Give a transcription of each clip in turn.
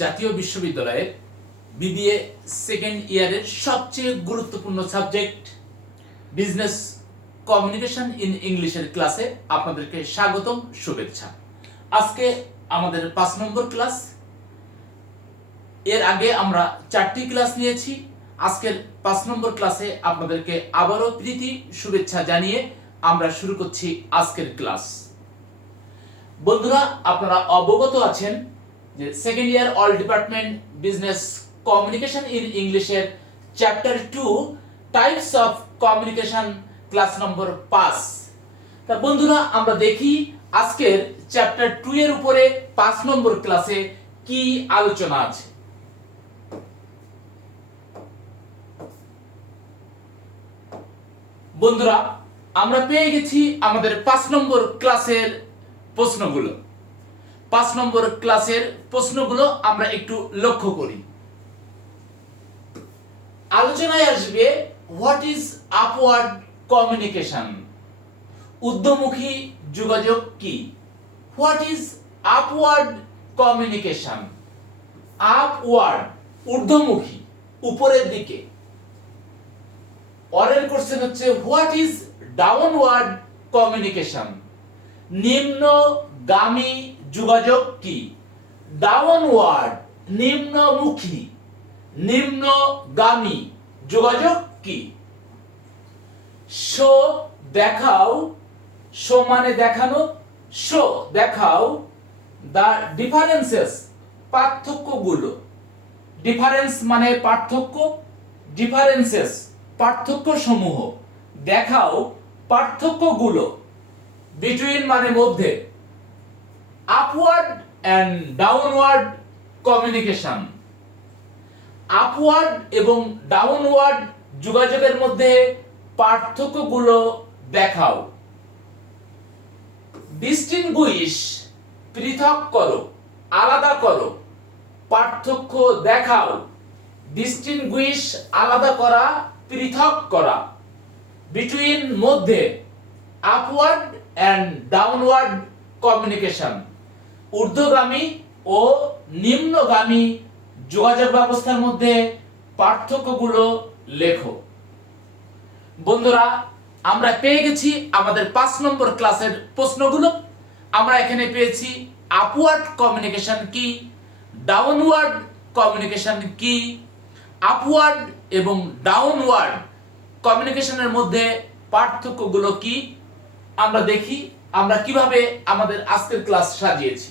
জাতীয় বিশ্ববিদ্যালয়ের BBA second ইয়ারের সবচেয়ে গুরুত্বপূর্ণ সাবজেক্ট বিজনেস কমিউনিকেশন ইন ইংলিশের ক্লাসে আপনাদেরকে স্বাগতম, শুভেচ্ছা। আজকে আমাদের পাঁচ নম্বর ক্লাস এর আগে আমরা চারটি ক্লাস নিয়েছি। আজকের পাঁচ নম্বর ক্লাসে আপনাদেরকে আবারও প্রীতি, শুভেচ্ছা জানিয়ে আমরা শুরু করছি আজকের ক্লাস বন্ধুরা, আপনারা অবগত আছেন যে second year all department business communication in ইংলিশের chapter two types of communication class number পাঁচ। তা বন্ধুরা, আমরা দেখি আজকের চ্যাপ্টার টু এর উপরে পাঁচ নম্বর ক্লাসে কি আলোচনা আছে। বন্ধুরা, আমরা পেয়ে গেছি আমাদের পাঁচ নম্বর ক্লাসের প্রশ্নগুলো। পাঁচ নম্বর ক্লাসের প্রশ্নগুলো আমরা একটু লক্ষ্য করি। আলোচনায় আসবে হোয়াট ইজ আপওয়ার্ড কমিউনিকেশন উদ্যমুখী যোগাযোগ কি? What is upward communication upward ঊর্ধ্বমুখী, উপরের দিকে। পরের কোশ্চেন হচ্ছে হোয়াট ইজ ডাউনওয়ার্ড কমিউনিকেশন নিম্নগামী যোগাযোগ কি? ডাউনওয়ার্ড নিম্নমুখী, নিম্নগামী, যোগাযোগ কি? শো দেখাও, শো মানে দেখানো, শো দেখাও, দা ডিফারেন্সেস, পার্থক্যগুলো। ডিফারেন্স মানে পার্থক্য, ডিফারেন্সেস পার্থক্য সমূহ দেখাও পার্থক্যগুলো। বিটুইন মানে মধ্যে। Upward and downward communication upward এবং ডাউনওয়ার্ড যোগাযোগের মধ্যে পার্থক্যগুলো দেখাও। ডিস্টিংগুইশ পৃথক করো, আলাদা করো, পার্থক্য দেখাও। ডিস্টিংগুইশ আলাদা করা, পৃথক করা। বিটুইন মধ্যে আপওয়ার্ড অ্যান্ড ডাউনওয়ার্ড কমিউনিকেশন ঊর্ধ্বগামী ও নিম্নগামী যোগাযোগ ব্যবস্থার মধ্যে পার্থক্যগুলো লেখো। বন্ধুরা, আমরা পেয়ে গেছি আমাদের পাঁচ নম্বর ক্লাসের প্রশ্নগুলো। আমরা এখানে পেয়েছি আপওয়ার্ড কমিউনিকেশন কি ডাউনওয়ার্ড কমিউনিকেশন কি আপওয়ার্ড এবং ডাউনওয়ার্ড কমিউনিকেশনের মধ্যে পার্থক্যগুলো কি, আমরা দেখি, আমরা কীভাবে আমাদের আজকের ক্লাস সাজিয়েছি।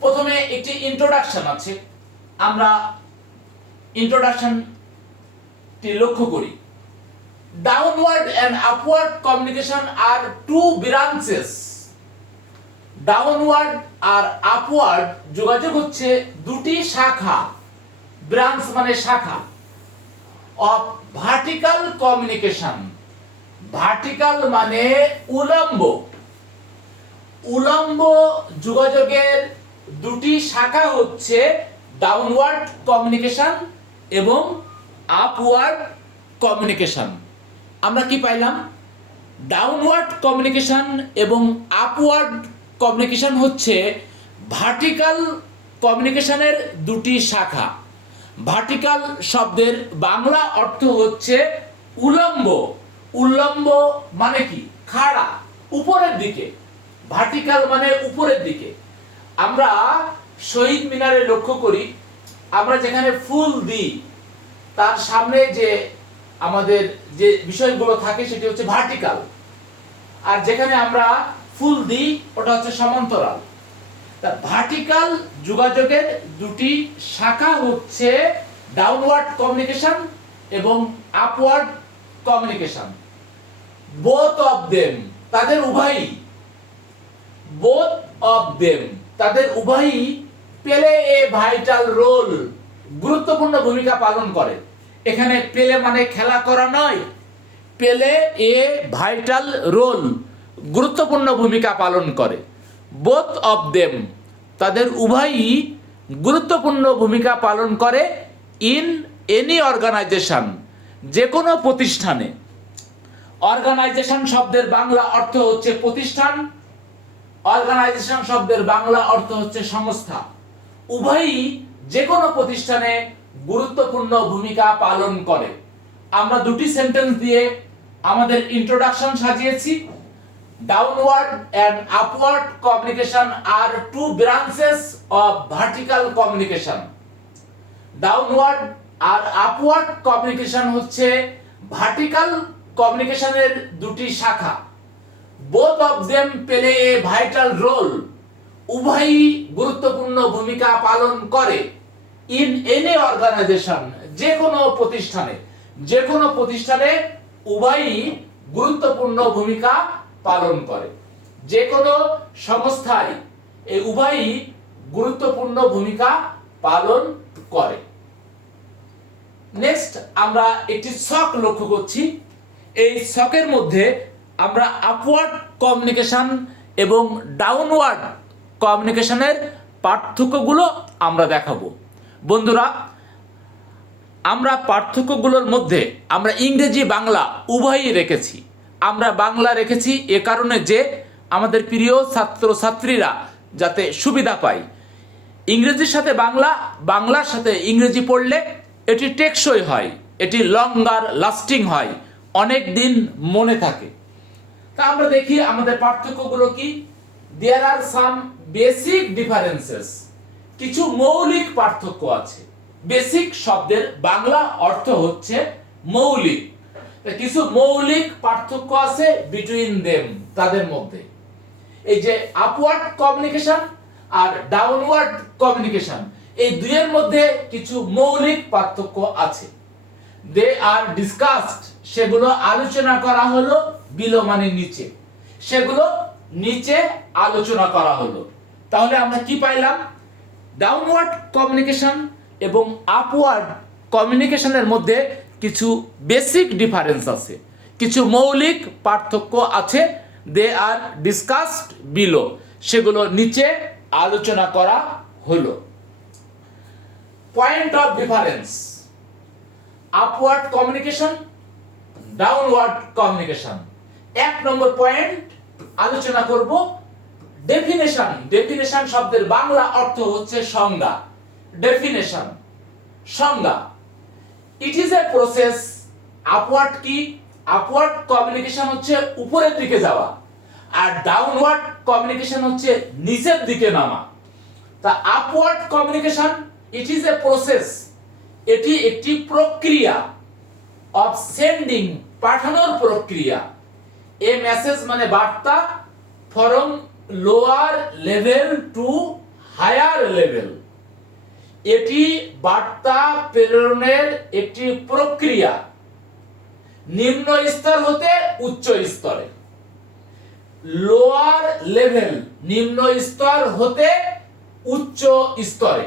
প্রথমে একটি ইন্ট্রোডাকশন আছে। আমরা ইন্ট্রোডাকশনটি লক্ষ্য করি। Downward and upward communication R two branches downward আর আপওয়ার্ড যোগাযোগ হচ্ছে দুটি শাখা। ব্রাঞ্চ মানে শাখা। অফ ভার্টিক্যাল কমিউনিকেশন ভার্টিক্যাল মানে উলম্ব। উলম্ব যোগাযোগের দুটি শাখা হচ্ছে ডাউনওয়ার্ড কমিউনিকেশন এবং আপওয়ার্ড কমিউনিকেশন আমরা কি পাইলাম? ডাউনওয়ার্ড কমিউনিকেশন এবং আপওয়ার্ড কমিউনিকেশন হচ্ছে ভার্টিক্যাল কমিউনিকেশনের দুটি শাখা। ভার্টিক্যাল শব্দের বাংলা অর্থ হচ্ছে উলম্ব। উলম্ব মানে কি? খাড়া, উপরের দিকে। ভার্টিক্যাল মানে উপরের দিকে। আমরা শহীদ মিনারে লক্ষ্য করি, আমরা যেখানে ফুল দিই, তার সামনে যে আমাদের যে বিষয়গুলো থাকে সেটি হচ্ছে ভার্টিক্যাল আর যেখানে আমরা ফুল দিই, ওটা হচ্ছে সমান্তরাল। তা ভার্টিক্যাল যোগাযোগের দুটি শাখা হচ্ছে ডাউনওয়ার্ড কমিউনিকেশন এবং upward communication both of them তাদের উভয়ই। বোথ অফ দেম তাদের উভয়ই পেলে এ ভাইটাল রোল গুরুত্বপূর্ণ ভূমিকা পালন করে। এখানে পেলে মানে খেলা করা নয়, পেলে এ ভাইটাল রোল গুরুত্বপূর্ণ ভূমিকা পালন করে। বোথ অফ দেম তাদের উভয়ই গুরুত্বপূর্ণ ভূমিকা পালন করে ইন এনি অর্গানাইজেশন যে কোনো প্রতিষ্ঠানে। অর্গানাইজেশন শব্দের বাংলা অর্থ হচ্ছে প্রতিষ্ঠান অর্গানাইজেশন শব্দের বাংলা অর্থ হচ্ছে সংস্থা। উভয়ই যে কোনো প্রতিষ্ঠানে গুরুত্বপূর্ণ ভূমিকা পালন করে। আমরা দুটি সেন্টেন্স দিয়ে আমাদের ইন্ট্রোডাকশন সাজিয়েছি। Downward and upward communication R two branches of vertical communication downward R upward communication হচ্ছে ভার্টিক্যাল কমিউনিকেশনের দুটি শাখা। Both of them play a vital role উভয়ই গুরুত্বপূর্ণ ভূমিকা পালন করে। ইন এনি অর্গানাইজেশন যে কোনো প্রতিষ্ঠানে যে কোনো প্রতিষ্ঠানে উভয়ই গুরুত্বপূর্ণ ভূমিকা পালন করে। যে কোনো সংস্থায় এই উভয়ই গুরুত্বপূর্ণ ভূমিকা পালন করে। নেক্সট আমরা একটি শক লক্ষ্য করছি। এই শকের মধ্যে আমরা আপওয়ার্ড কমিউনিকেশন এবং ডাউনওয়ার্ড কমিউনিকেশনের পার্থক্যগুলো আমরা দেখাবো। বন্ধুরা, আমরা পার্থক্যগুলোর মধ্যে আমরা ইংরেজি, বাংলা উভয়ই রেখেছি। আমরা বাংলা রেখেছি এ কারণে যে আমাদের প্রিয় ছাত্রছাত্রীরা যাতে সুবিধা পায়। ইংরেজির সাথে বাংলা, বাংলার সাথে ইংরেজি পড়লে এটি টেকসই হয়, এটি লঙ্গার লাস্টিং হয়, অনেক দিন মনে থাকে। তা আমরা দেখি আমাদের পার্থক্যগুলো কি? দেয়ার আর সাম বেসিক ডিফারেন্সেস কিছু মৌলিক পার্থক্য আছে। বেসিক শব্দের বাংলা অর্থ হচ্ছে মৌলিক। কিছু মৌলিক পার্থক্য আছে বিটুইন দেম তাদের মধ্যে। এই যে আপওয়ার্ড কমিউনিকেশন আর ডাউনওয়ার্ড কমিউনিকেশন এই দুইয়ের মধ্যে কিছু মৌলিক পার্থক্য আছে। দে আর ডিসকাসড সেগুলো আলোচনা করা হলো বিলো মানে নিচে। সেগুলো নিচে আলোচনা করা হলো। তাহলে আমরা কি পাইলাম? ডাউনওয়ার্ড কমিউনিকেশন এবং আপওয়ার্ড কমিউনিকেশনের মধ্যে কিছু বেসিক ডিফারেন্স আছে। কিছু মৌলিক পার্থক্য আছে। দে আর ডিসকাসড বিলো সেগুলো নিচে আলোচনা করা হলো। Point of difference upward communication downward communication এক নম্বর পয়েন্ট আলোচনা করব ডেফিনেশন ডেফিনেশন শব্দের বাংলা অর্থ হচ্ছে সংজ্ঞা। ডেফিনেশন সংজ্ঞা। It is a process upward কি আপওয়ার্ড কমিউনিকেশন হচ্ছে উপরের দিকে যাওয়া, আর ডাউনওয়ার্ড কমিউনিকেশন হচ্ছে নিচের দিকে নামা। তা upward communication it is a process এটি একটি প্রক্রিয়া অফ সেন্ডিং পাঠানোর প্রক্রিয়া। এ মেসেজ মানে বার্তা from lower level to higher level এটি বার্তা প্রেরণের একটি প্রক্রিয়া। নিম্ন স্তর হতে উচ্চ স্তরে। লোয়ার লেভেল নিম্ন স্তর হতে উচ্চ স্তরে।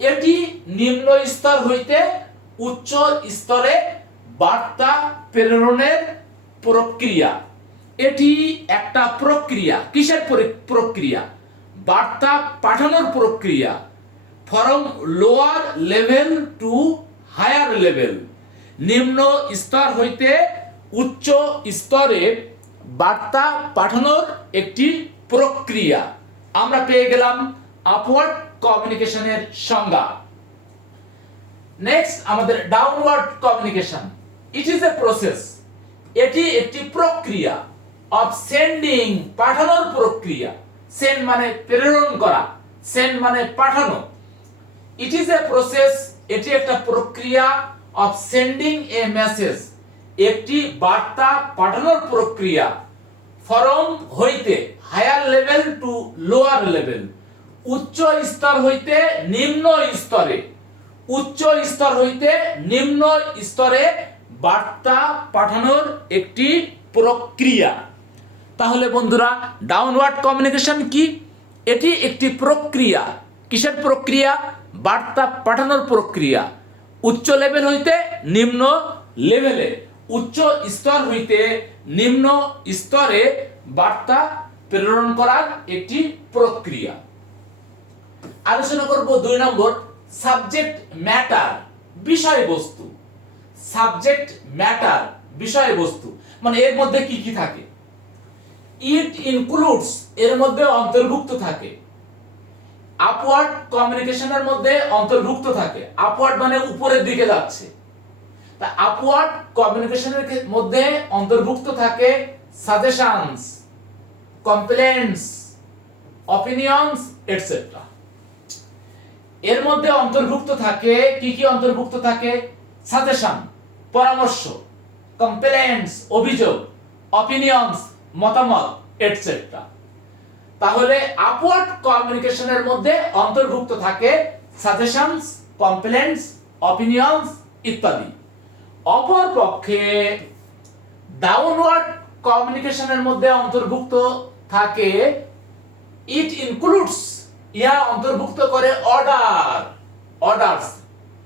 এটি নিম্ন স্তর হইতে উচ্চ স্তরে বার্তা প্রেরণের প্রক্রিয়া। এটি একটা প্রক্রিয়া, কিসের প্রক্রিয়া? বার্তা পাঠানোর প্রক্রিয়া from lower level to higher level নিম্ন স্তর হইতে উচ্চ স্তরে বার্তা পাঠানোর একটি প্রক্রিয়া। আমরা পেয়ে গেলাম আপওয়ার্ড কমিউনিকেশনের সংজ্ঞা। নেক্সট আমাদের downward communication it is a process এটি একটি প্রক্রিয়া। অফ সেন্ডিং পাঠানোর প্রক্রিয়া। সেন্ড মানে প্রেরণ করা। সেন্ড মানে পাঠানো। ইট ইজ এ প্রসেস এটি একটা প্রক্রিয়া অফ সেন্ডিং এ মেসেজ একটি বার্তা পাঠানোর প্রক্রিয়া। ফরম হইতে higher level to lower level উচ্চ স্তর হইতে নিম্ন স্তরে। উচ্চ স্তর হইতে নিম্ন স্তরে বার্তা পাঠানোর একটি প্রক্রিয়া। তাহলে বন্ধুরা ডাউনওয়ার্ড কমিউনিকেশন কি? এটি একটি প্রক্রিয়া। কিসের প্রক্রিয়া? বার্তা পাঠানোর প্রক্রিয়া। উচ্চ লেভেল হইতে নিম্ন লেভেলে উচ্চ স্তর হইতে নিম্ন স্তরে বার্তা প্রেরণ করার একটি প্রক্রিয়া। আলোচনা করব দুই নম্বর সাবজেক্ট ম্যাটার বিষয়বস্তু। সাবজেক্ট ম্যাটার বিষয়বস্তু। মানে এর মধ্যে কি কি থাকে? ইট ইনক্লুডস এর মধ্যে অন্তর্ভুক্ত থাকে। আপওয়ার্ড কমিউনিকেশনের মধ্যে অন্তর্ভুক্ত থাকে। আপওয়ার্ড মানে উপরের দিকে যাচ্ছে। তা আপওয়ার্ড কমিউনিকেশনের মধ্যে অন্তর্ভুক্ত থাকে সাজেশনস কমপ্লেন্টস অপিনিয়নস এটসেট্রা এর মধ্যে অন্তর্ভুক্ত থাকে, কি কি অন্তর্ভুক্ত থাকে? সাজেশন পরামর্শ কমপ্লেন্টস অভিযোগ অপিনিয়নস মতামত এটসেট্রা তাহলে আপওয়ার্ড কমিউনিকেশনের মধ্যে অন্তর্ভুক্ত থাকে সাজেশনস কমপ্লেন্টস অপিনিয়নস ইত্যাদি। অপর পক্ষে ডাউনওয়ার্ড কমিউনিকেশনের মধ্যে অন্তর্ভুক্ত থাকে ইট ইনক্লুডস ইহা অন্তর্ভুক্ত করে অর্ডার অর্ডারস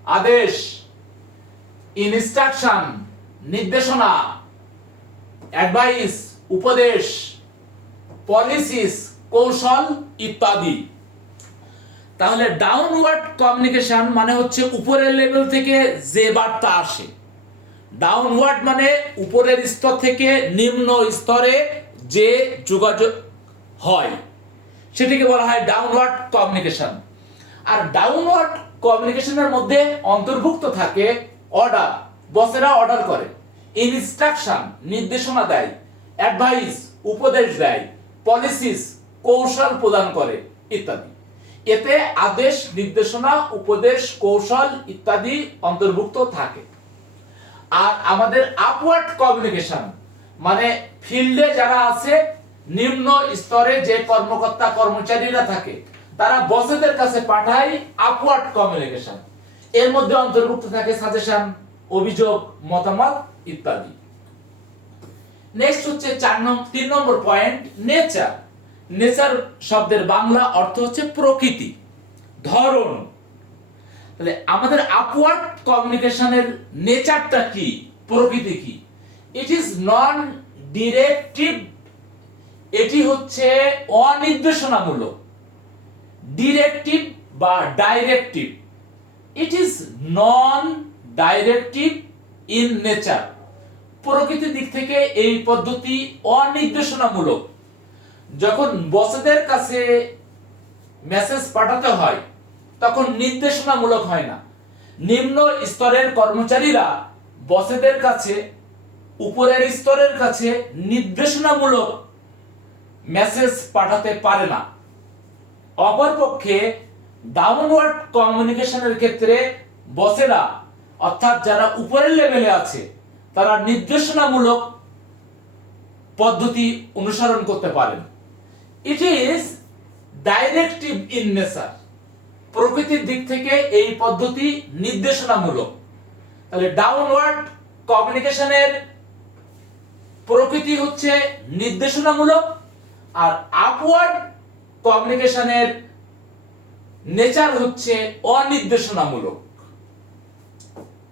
আদেশ ইনস্ট্রাকশন নির্দেশনা অ্যাডভাইস উপদেশ পলিসিস কৌশল ইত্যাদি। তাহলে ডাউনওয়ার্ড কমিউনিকেশন মানে হচ্ছে উপরের লেভেল থেকে যে বার্তা আসে। ডাউনওয়ার্ড মানে উপরের স্তর থেকে নিম্ন স্তরে যে যোগাযোগ হয়, সেটিকে বলা হয় ডাউনওয়ার্ড কমিউনিকেশন আর ডাউনওয়ার্ড কমিউনিকেশনের মধ্যে অন্তর্ভুক্ত থাকে অর্ডার বসেরা অর্ডার করে। ইনস্ট্রাকশন নির্দেশনা দেয়। অ্যাডভাইস, উপদেশ দেয়, পলিসিস, কৌশল প্রদান করে, ইত্যাদি। এতে আদেশ, নির্দেশনা, উপদেশ, কৌশল ইত্যাদি অন্তর্ভুক্ত থাকে। আর আমাদের আপওয়ার্ড কমিউনিকেশন মানে ফিল্ডে যারা আছে, নিম্ন স্তরে যে কর্মকর্তা, কর্মচারীরা থাকে, তারা বসেদের কাছে পাঠায় আপওয়ার্ড কমিউনিকেশন এর মধ্যে অন্তর্ভুক্ত থাকে সাজেশন অভিযোগ, মতামত ইত্যাদি। নেক্সট হচ্ছে চার নম্বর তিন নম্বর পয়েন্ট নেচার নেচার শব্দের বাংলা অর্থ হচ্ছে প্রকৃতি ধরন তাহলে আমাদের আপওয়ার্ড কমিউনিকেশনের নেচারটা কি? প্রকৃতি কি? ইট ইজ নন ডিরেক্টিভ এটি হচ্ছে অনির্দেশনামূলক। ডিরেক্টিভ বা directive it is non directive in nature প্রকৃতির দিক থেকে এই পদ্ধতি অনির্দেশনামূলক। যখন বসেদের কাছে মেসেজ পাঠাতে হয়, তখন নির্দেশনামূলক হয় না। নিম্ন স্তরের কর্মচারীরা বসেদের কাছে, উপরের স্তরের কাছে নির্দেশনামূলক মেসেজ পাঠাতে পারে না। অপরপক্ষে ডাউনওয়ার্ড কমিউনিকেশনের ক্ষেত্রে বসেরা, অর্থাৎ যারা উপরের লেভেলে আছে তারা নির্দেশনামূলক পদ্ধতি অনুসরণ করতে পারেন। It is directive in nature প্রকৃতির দিক থেকে এই পদ্ধতি নির্দেশনামূলক। তাহলে ডাউনওয়ার্ড কমিউনিকেশনের প্রকৃতি হচ্ছে নির্দেশনামূলক আর আপওয়ার্ড কমিউনিকেশনের নেচার হচ্ছে অনির্দেশনামূলক।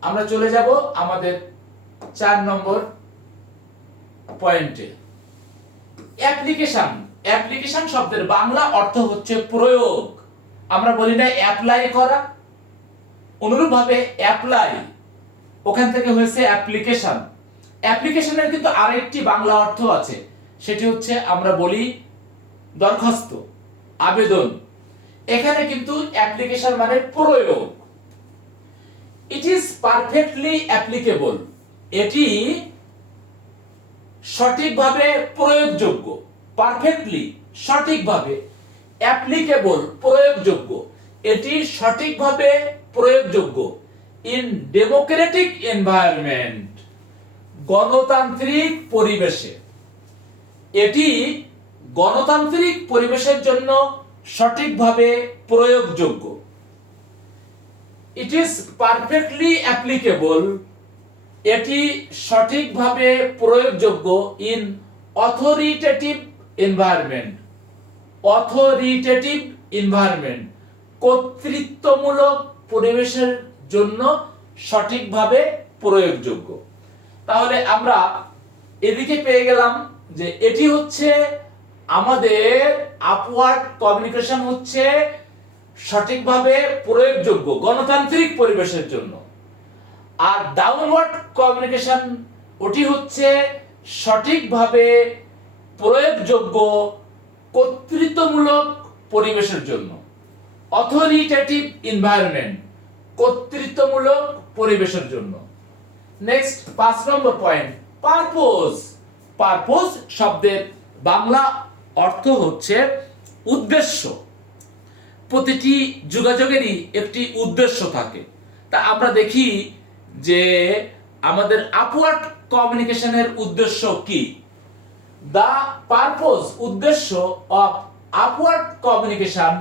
আমরা চলে যাব আমাদের চার নম্বর পয়েন্টে অ্যাপ্লিকেশন অ্যাপ্লিকেশন শব্দের বাংলা অর্থ হচ্ছে প্রয়োগ। আমরা বলি না অ্যাপ্লাই করা। অনুরূপভাবে অ্যাপ্লাই ওখান থেকে হয়েছে অ্যাপ্লিকেশন অ্যাপ্লিকেশনের কিন্তু আরেকটি বাংলা অর্থ আছে। সেটি হচ্ছে আমরা বলি দরখাস্ত, আবেদন। এখানে কিন্তু অ্যাপ্লিকেশন মানে প্রয়োগ। ইট ইজ পারফেক্টলি অ্যাপ্লিকেবল এটি সঠিকভাবে প্রয়োগযোগ্য পারফেক্টলি সঠিকভাবে অ্যাপ্লিকেবল প্রয়োগযোগ্য। এটি সঠিকভাবে প্রয়োগযোগ্য। ইন ডেমোক্রেটিক এনভায়রনমেন্ট গণতান্ত্রিক পরিবেশে, এটি গণতান্ত্রিক পরিবেশের জন্য সঠিকভাবে প্রয়োগযোগ্য। ইট ইজ পারফেক্টলি অ্যাপ্লিকেবল এটি সঠিকভাবে প্রয়োগযোগ্য in authoritative environment authoritative environment কর্তৃত্বমূলক পরিবেশের জন্য সঠিকভাবে প্রয়োগযোগ্য। তাহলে আমরা এদিকে পেয়ে গেলাম যে এটি হচ্ছে আমাদের আপওয়ার্ড কমিউনিকেশন হচ্ছে সঠিকভাবে প্রয়োগযোগ্য, গণতান্ত্রিক পরিবেশের জন্য। আর ডাউনওয়ার্ড কমিউনিকেশন ওটি হচ্ছে সঠিকভাবে প্রয়োগযোগ্য কর্তৃত্বমূলক পরিবেশের জন্য। অথরিটেটিভ এনভায়রনমেন্ট কর্তৃত্বমূলক পরিবেশের জন্য। নেক্সট পাঁচ নম্বর পয়েন্ট পারপোজ পারপোজ শব্দের বাংলা অর্থ হচ্ছে উদ্দেশ্য। প্রতিটি যোগাযোগেরই একটি উদ্দেশ্য থাকে। তা আমরা দেখি যে আমাদের আপওয়ার্ড কমিউনিকেশনের উদ্দেশ্য কি? দ্য পারপোজ উদ্দেশ্য অফ আপওয়ার্ড কমিউনিকেশন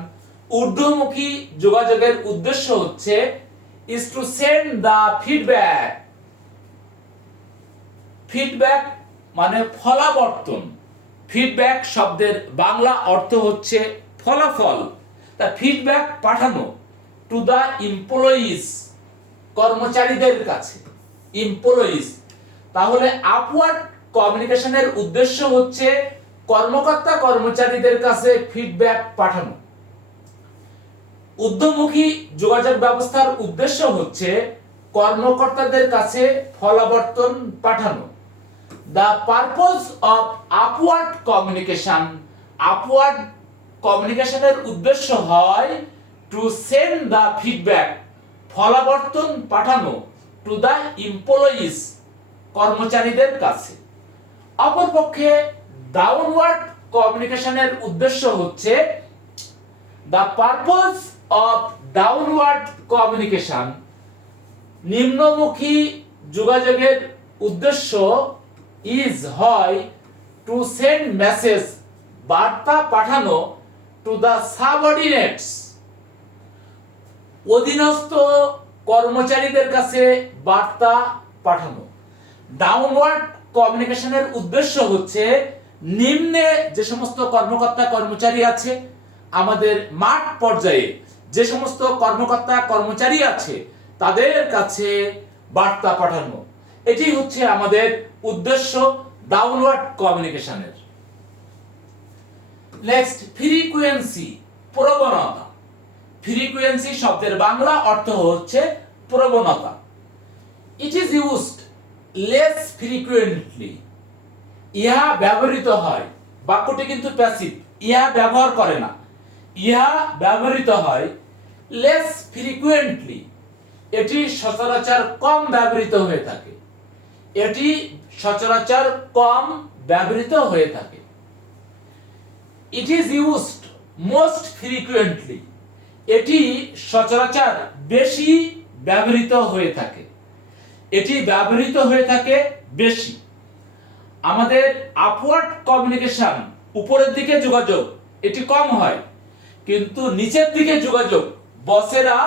ঊর্ধ্বমুখী যোগাযোগের উদ্দেশ্য হচ্ছে is to send the feedback feedback মানে ফলাবর্তন। ফিডব্যাক শব্দের বাংলা অর্থ হচ্ছে ফলাফল। তা ফিডব্যাক পাঠানো টু দ্য এমপ্লয়িজ কর্মচারীদের কাছে এমপ্লয়িজ তাহলে আপওয়ার্ড কমিউনিকেশনের উদ্দেশ্য হচ্ছে কর্মকর্তা কর্মচারীদের কাছে ফিডব্যাক পাঠানো। উদ্যমুখী যোগাযোগ ব্যবস্থার উদ্দেশ্য হচ্ছে কর্মকর্তাদের কাছে ফলাবর্তন পাঠানো। The purpose of upward communication upward কমিউনিকেশনের উদ্দেশ্য হয় টু সেন্ড দ্য ফিডব্যাক ফলাবর্তন পাঠানো টু দ্য এমপ্লয়িজ কর্মচারীদের কাছে। অপরপক্ষে ডাউনওয়ার্ড কমিউনিকেশনের উদ্দেশ্য হচ্ছে the purpose of downward communication নিম্নমুখী যোগাযোগের উদ্দেশ্য ইজ হয় টু সেন্ড মেসেজ বার্তা পাঠানো টু দ্য সাবঅর্ডিনেটস অধীনস্থ কর্মচারীদের কাছে বার্তা পাঠানো। ডাউনওয়ার্ড কমিউনিকেশনের উদ্দেশ্য হচ্ছে, নিম্নে যে সমস্ত কর্মকর্তা, কর্মচারী আছে, আমাদের মাঠ পর্যায়ে যে সমস্ত কর্মকর্তা, কর্মচারী আছে, তাদের কাছে বার্তা পাঠানো। এটি হচ্ছে আমাদের উদ্দেশ্য ডাউনওয়ার্ড কমিউনিকেশনের নেক্সট ফ্রিকুয়েন্সি প্রবণতা। ফ্রিকুয়েন্সি শব্দের বাংলা অর্থ হচ্ছে প্রবণতা। It is used less frequently ইহা ব্যবহৃত হয়, বাক্যটি কিন্তু প্যাসিভ ইহা ব্যবহার করে না। ইহা ব্যবহৃত হয় লেস ফ্রিকুয়েন্টলি এটি সচরাচর কম ব্যবহৃত হয়ে থাকে। এটি সচরাচর কম ব্যবহৃত হয়ে থাকে। It is used most frequently এটি সচরাচর বেশি ব্যবহৃত হয়ে থাকে। এটি ব্যবহৃত হয়ে থাকে বেশি। আমাদের আপওয়ার্ড কমিউনিকেশন উপরের দিকে যোগাযোগ, এটি কম হয়। কিন্তু নিচের দিকে যোগাযোগ, বসেরা,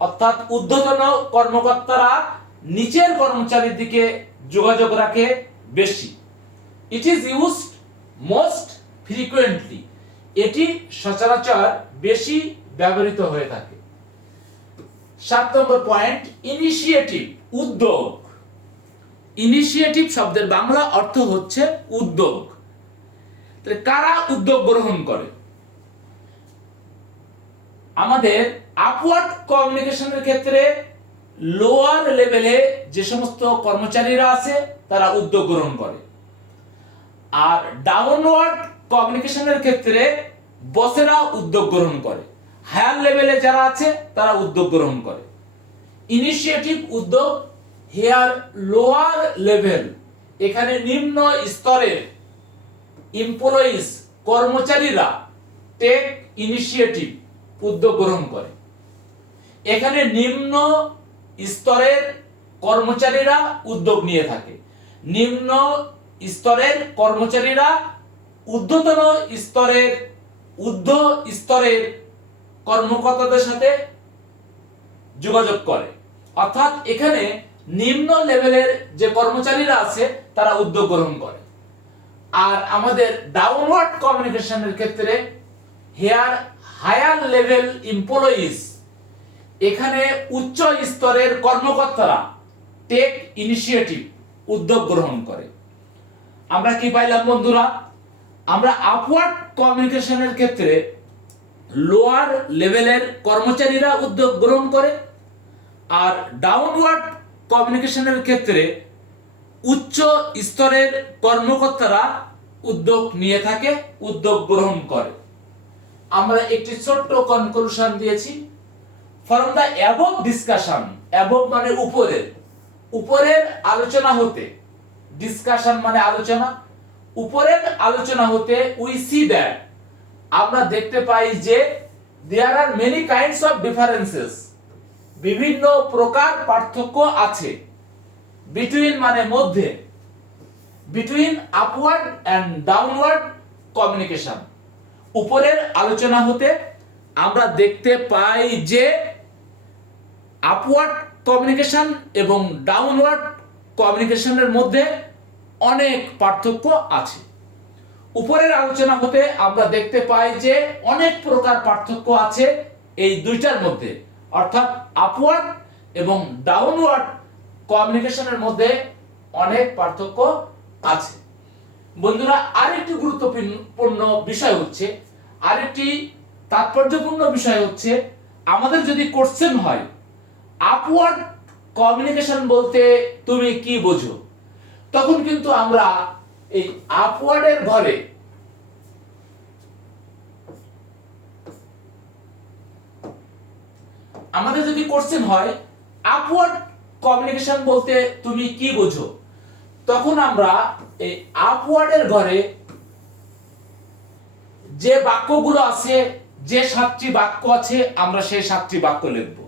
অর্থাৎ ঊর্ধ্বতন কর্মকর্তারা নিচের কর্মচারীর দিকে যোগাযোগ রাখে বেশি। It is used most frequently এটি সচরাচর বেশি ব্যবহৃত হয়ে থাকে। সাত নম্বর পয়েন্ট ইনিশিয়েটিভ উদ্যোগ। ইনিশিয়েটিভ শব্দের বাংলা অর্থ হচ্ছে উদ্যোগ। তাহলে কারা উদ্যোগ গ্রহণ করে? আমাদের আপওয়ার্ড কমিউনিকেশনের ক্ষেত্রে লোয়ার লেভেলে যে সমস্ত কর্মচারীরা আছে, তারা উদ্যোগ গ্রহণ করে। আর ডাউনওয়ার্ড কমিউনিকেশনের ক্ষেত্রে বসেরা উদ্যোগ গ্রহণ করে। হায়ার লেভেলে যারা আছে, তারা উদ্যোগ গ্রহণ করে। ইনিশিয়েটিভ উদ্যোগ হেয়ার লোয়ার লেভেল এখানে নিম্ন স্তরের এমপ্লয়িজ কর্মচারীরা টেক ইনিশিয়েটিভ উদ্যোগ গ্রহণ করে। এখানে নিম্ন স্তরের কর্মচারীরা উদ্যোগ নিয়ে থাকে। নিম্ন স্তরের কর্মচারীরা ঊর্ধ্বতন স্তরের, ঊর্ধ্ব স্তরের কর্মকর্তাদের সাথে যোগাযোগ করে। অর্থাৎ এখানে নিম্ন লেভেলের যে কর্মচারীরা আছে, তারা উদ্যোগ গ্রহণ করে। আর আমাদের ডাউনওয়ার্ড কমিউনিকেশনের ক্ষেত্রে হেয়ার হায়ার লেভেল এমপ্লয়িজ এখানে উচ্চ স্তরের কর্মকর্তারা টেক ইনিশিয়েটিভ উদ্যোগ গ্রহণ করে। আমরা কি পাইলাম বন্ধুরা? আমরা আপওয়ার্ড কমিউনিকেশনের ক্ষেত্রে লোয়ার লেভেলের কর্মচারীরা উদ্যোগ গ্রহণ করে। আর ডাউনওয়ার্ড কমিউনিকেশনের ক্ষেত্রে উচ্চ স্তরের কর্মকর্তারা উদ্যোগ নিয়ে থাকে, উদ্যোগ গ্রহণ করে। আমরা একটি ছোট্ট কনক্লুশন দিয়েছি। From the above discussion above মানে উপরের উপরের আলোচনা হতে ডিসকাশন মানে আলোচনা, উপরের আলোচনা হতে উই সি দ্যাট আমরা দেখতে পাই যে there are many kinds of differences বিভিন্ন প্রকার পার্থক্য আছে। বিটুইন মানে মধ্যে। Between upward and downward communication উপরের আলোচনা হতে আমরা দেখতে পাই যে আপওয়ার্ড কমিউনিকেশন এবং ডাউনওয়ার্ড কমিউনিকেশনের মধ্যে অনেক পার্থক্য আছে। উপরের আলোচনা হতে আমরা দেখতে পাই যে অনেক প্রকার পার্থক্য আছে এই দুইটার মধ্যে। অর্থাৎ আপওয়ার্ড এবং ডাউনওয়ার্ড কমিউনিকেশনের মধ্যে অনেক পার্থক্য আছে। বন্ধুরা, আরেকটি গুরুত্বপূর্ণ বিষয় হচ্ছে, আরেকটি তাৎপর্যপূর্ণ বিষয় হচ্ছে, আমাদের যদি কোশ্চেন হয় আপওয়ার্ড কমিউনিকেশন বলতে তুমি কি বোঝো? তখন কিন্তু আমরা এই আপওয়ার্ডের ঘরে আমাদের যদি কোশ্চেন হয় আপওয়ার্ড কমিউনিকেশন বলতে তুমি কি বোঝো? তখন আমরা এই আপওয়ার্ডের ঘরে যে বাক্যগুলো আছে, যে সাতটি বাক্য আছে, আমরা সেই সাতটি বাক্য লিখব।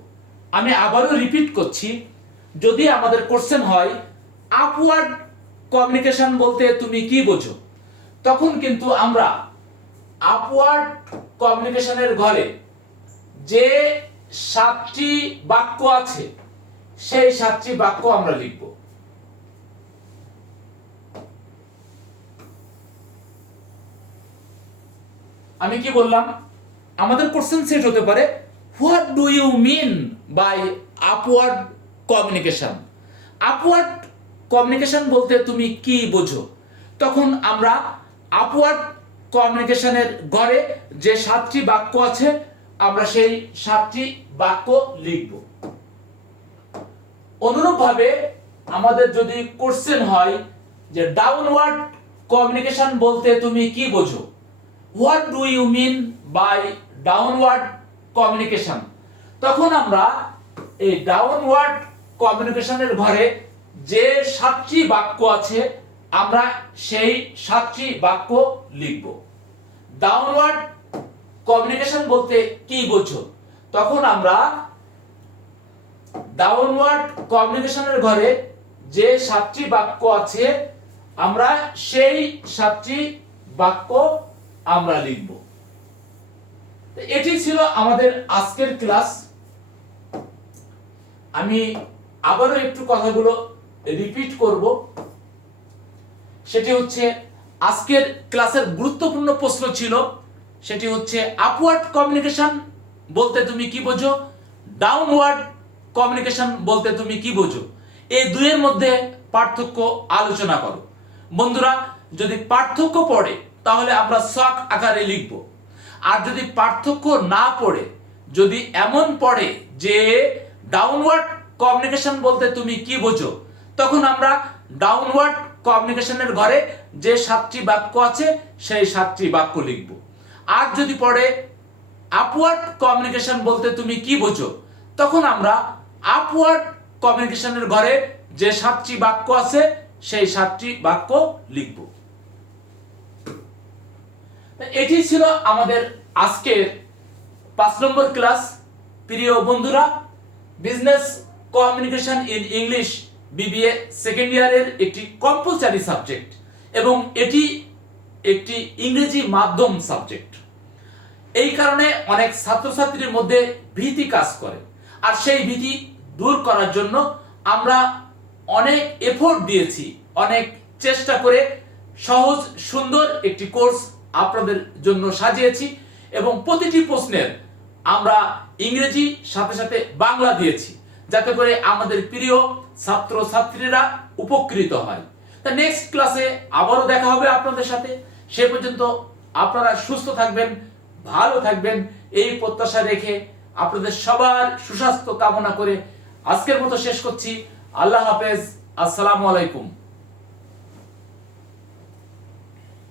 আমি আবারও রিপিট করছি, যদি আমাদের কোশ্চেন হয় আপওয়ার্ড কমিউনিকেশন বলতে তুমি কি বোঝো? তখন কিন্তু আমরা আপওয়ার্ড কমিউনিকেশনের ঘরে যে সাতটি বাক্য আছে, সেই সাতটি বাক্য আমরা লিখব। আমি কি বললাম? আমাদের কোশ্চেন সেট হতে পারে what do you mean by upward communication upward communication বলতে তুমি কি বোঝো? তখন আমরা আপওয়ার্ড কমিউনিকেশনের ঘরে যে সাতটি বাক্য আছে, আমরা সেই সাতটি বাক্য লিখব। অনুরূপভাবে আমাদের যদি কোশ্চেন হয় যে ডাউনওয়ার্ড কমিউনিকেশন বলতে তুমি কি বোঝো? What do you mean by downward communication তখন আমরা এই ডাউনওয়ার্ড কমিউনিকেশনের ঘরে যে সাতটি বাক্য আছে, আমরা সেই সাতটি বাক্য লিখব। ডাউনওয়ার্ড কমিউনিকেশন বলতে কি বোঝো? তখন আমরা ডাউনওয়ার্ড কমিউনিকেশনের ঘরে যে সাতটি বাক্য আছে, আমরা সেই সাতটি বাক্য আমরা লিখব। এটি ছিল আমাদের আজকের ক্লাস। আমি আবারও একটু কথাগুলো রিপিট করব। সেটি হচ্ছে, আজকের ক্লাসের গুরুত্বপূর্ণ প্রশ্ন ছিল, সেটি হচ্ছে আপওয়ার্ড কমিউনিকেশন বলতে তুমি কি বোঝো? ডাউনওয়ার্ড কমিউনিকেশন বলতে তুমি কি বোঝো? এই দুইয়ের মধ্যে পার্থক্য আলোচনা করো। বন্ধুরা, যদি পার্থক্য পড়ে, তাহলে আমরা শখ আকারে লিখব। আর যদি পার্থক্য না পড়ে, যদি এমন পড়ে যে ডাউনওয়ার্ড কমিউনিকেশন বলতে তুমি কি বোঝো তখন আমরা ডাউনওয়ার্ড কমিউনিকেশনের ঘরে যে সাতটি বাক্য আছে, সেই সাতটি বাক্য লিখব। আর যদি পড়ে আপওয়ার্ড কমিউনিকেশন বলতে তুমি কি বোঝো, তখন আমরা আপওয়ার্ড কমিউনিকেশনের ঘরে যে সাতটি বাক্য আছে, সেই সাতটি বাক্য লিখব। এটি ছিল আমাদের আজকের পাঁচ নম্বর ক্লাস। প্রিয় বন্ধুরা business communication in English BBA second ইয়ারের একটি কম্পালসারি সাবজেক্ট এবং এটি একটি ইংরেজি মাধ্যম সাবজেক্ট এই কারণে অনেক ছাত্রছাত্রীর মধ্যে ভীতি কাজ করে। আর সেই ভীতি দূর করার জন্য আমরা অনেক এফোর্ট দিয়েছি, অনেক চেষ্টা করে সহজ, সুন্দর একটি কোর্স আপনাদের জন্য সাজিয়েছি এবং প্রতিটি প্রশ্নের আমরা ইংরেজি, সাথে সাথে বাংলা দিয়েছি। যাতে করে আমাদের প্রিয় ছাত্র ছাত্রীরা উপকৃত হয়। তা নেক্সট ক্লাসে আবারও দেখা হবে আপনাদের সাথে। সে পর্যন্ত আপনারা সুস্থ থাকবেন, ভালো থাকবেন। এই প্রত্যাশা রেখে আপনাদের সবার সুস্বাস্থ্য কামনা করে আজকের মতো শেষ করছি। আল্লাহ হাফেজ। আসসালামু আলাইকুম।